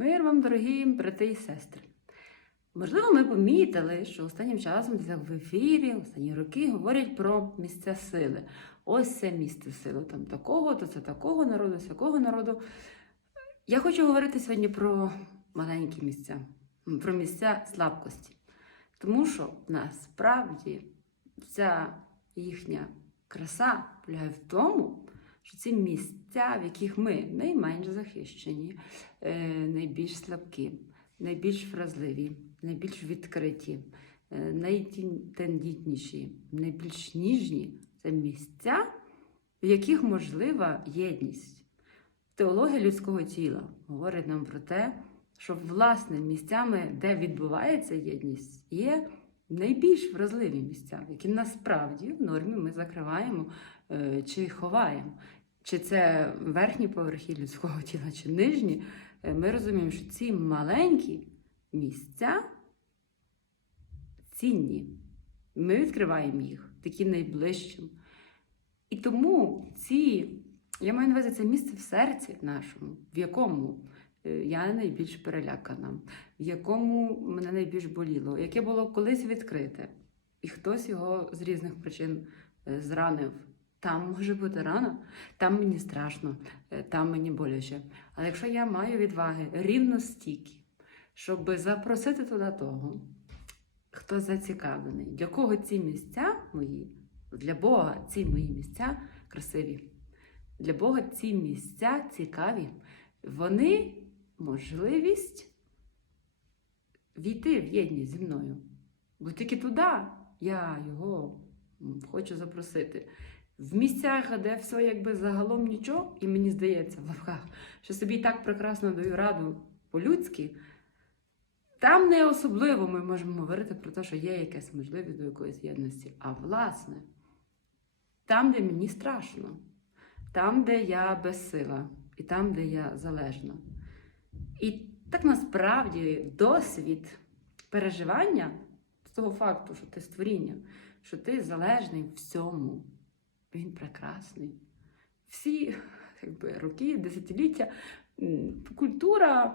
Мир вам, дорогі брати і сестри. Можливо, ми помітили, що останнім часом в ефірі, останні роки говорять про місця сили. Ось це місце сили там такого, то це такого народу, сякого народу. Я хочу говорити сьогодні про маленькі місця, про місця слабкості. Тому що насправді вся їхня краса полягає в тому, що ці місця, в яких ми найменш захищені, е, найбільш слабкі, найбільш вразливі, найбільш відкриті, е, найтендітніші, найбільш ніжні це місця, в яких можлива єдність. Теологія людського тіла говорить нам про те, що власне місцями, де відбувається єдність, є найбільш вразливі місця, які насправді в нормі ми закриваємо е, чи ховаємо. Чи це верхні поверхи людського тіла, чи нижні, е, ми розуміємо, що ці маленькі місця цінні. Ми відкриваємо їх, такі найближчим. І тому ці, я маю на увазі це місце в серці нашому, в якому е, я найбільш перелякана, в якому мене найбільш боліло, яке було колись відкрите, і хтось його з різних причин е, зранив. Там може бути рана, там мені страшно, е, там мені боляче. Але якщо я маю відваги рівно стільки, щоб запросити туди того, хто зацікавлений, для кого ці місця мої, для Бога ці мої місця красиві. Для Бога ці місця цікаві. Вони можливість війти в єдність зі мною. Бо тільки туди я його хочу запросити. В місцях, де все якби загалом нічого, і мені здається, в лавках, що собі так прекрасно даю раду по-людськи, там не особливо ми можемо говорити про те, що є якась можливість до якоїсь єдності. А власне, там, де мені страшно, там, де я безсила, і там, де я залежна. І так насправді досвід переживання з того факту, що ти створіння, що ти залежний всьому, він прекрасний. Всі якби, роки, десятиліття, культура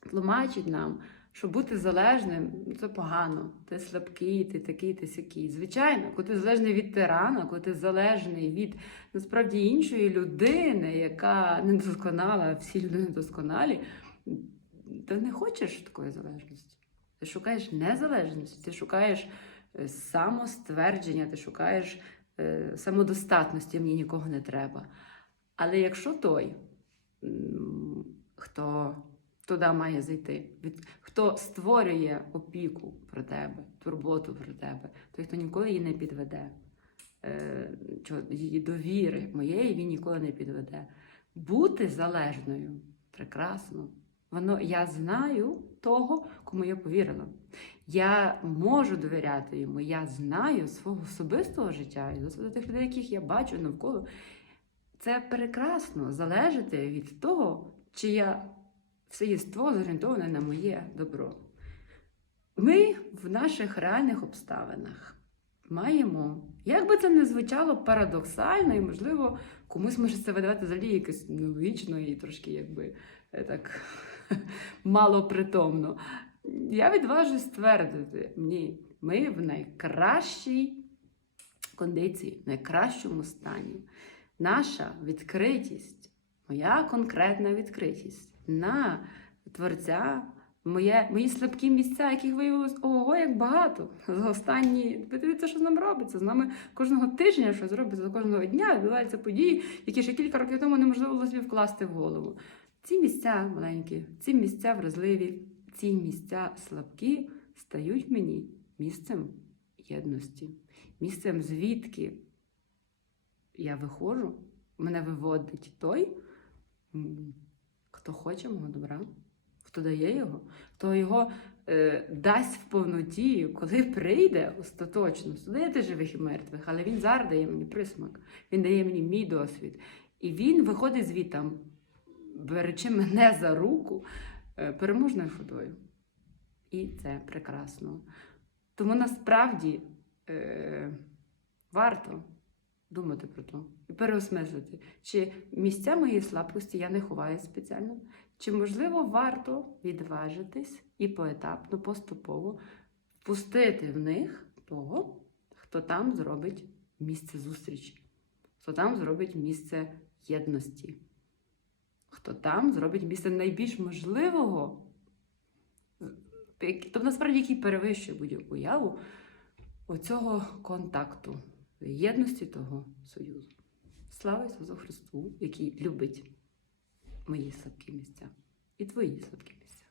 тлумачить нам, що бути залежним це погано. Ти слабкий, ти такий, ти сякий. Звичайно, коли ти залежний від тирана, коли ти залежний від насправді іншої людини, яка недосконала, всі люди недосконалі, ти не хочеш такої залежності. Ти шукаєш незалежності, ти шукаєш е, самоствердження, ти шукаєш самодостатності, мені нікого не треба. Але якщо той, хто туди має зайти, від, хто створює опіку про тебе, турботу про тебе, той, хто ніколи її не підведе, е, її довіри моєї він ніколи не підведе. Бути залежною прекрасно. Воно я знаю того, кому я повірила. Я можу довіряти йому. Я знаю свого особистого життя і досвіду тих людей, яких я бачу навколо. Це прекрасно залежати від того, чи я все єство зорієнтоване на моє добро. Ми в наших реальних обставинах маємо, як би це не звучало парадоксально, і, можливо, комусь може це видавати взагалі якось нелогічно і трошки якби е, так малопритомно. Я відважусь ствердити, ні, ми в найкращій кондиції, в найкращому стані. Наша відкритість, моя конкретна відкритість на Творця, моє, мої слабкі місця, яких виявилось ого, як багато. За останні подивіться, що з нами робиться. З нами кожного тижня щось робиться, кожного дня відбуваються події, які ще кілька років тому неможливо було собі вкласти в голову. Ці місця маленькі, ці місця вразливі, ці місця слабкі стають мені місцем єдності, місцем звідки я виходжу, мене виводить той, хто хоче мого добра, хто дає його, хто його е, дасть в повноті, коли прийде остаточно. Судити живих і мертвих, але він зараз дає мені присмак, він дає мені мій досвід. І він виходить звітам, беречи мене за руку е, переможною ходою. І це прекрасно. Тому насправді е, варто думати про то і переосмислити, чи місця моєї слабкості я не ховаю спеціально, Чи можливо варто відважитись і поетапно, поступово впустити в них того, хто там зробить місце зустрічі, хто там зробить місце єдності, хто там зробить місце найбільш можливого, тобто насправді який перевищує будь-яку уяву оцього контакту, єдності того союзу. Слава Ісусу Христу, який любить мої слабкі місця і твої слабкі місця.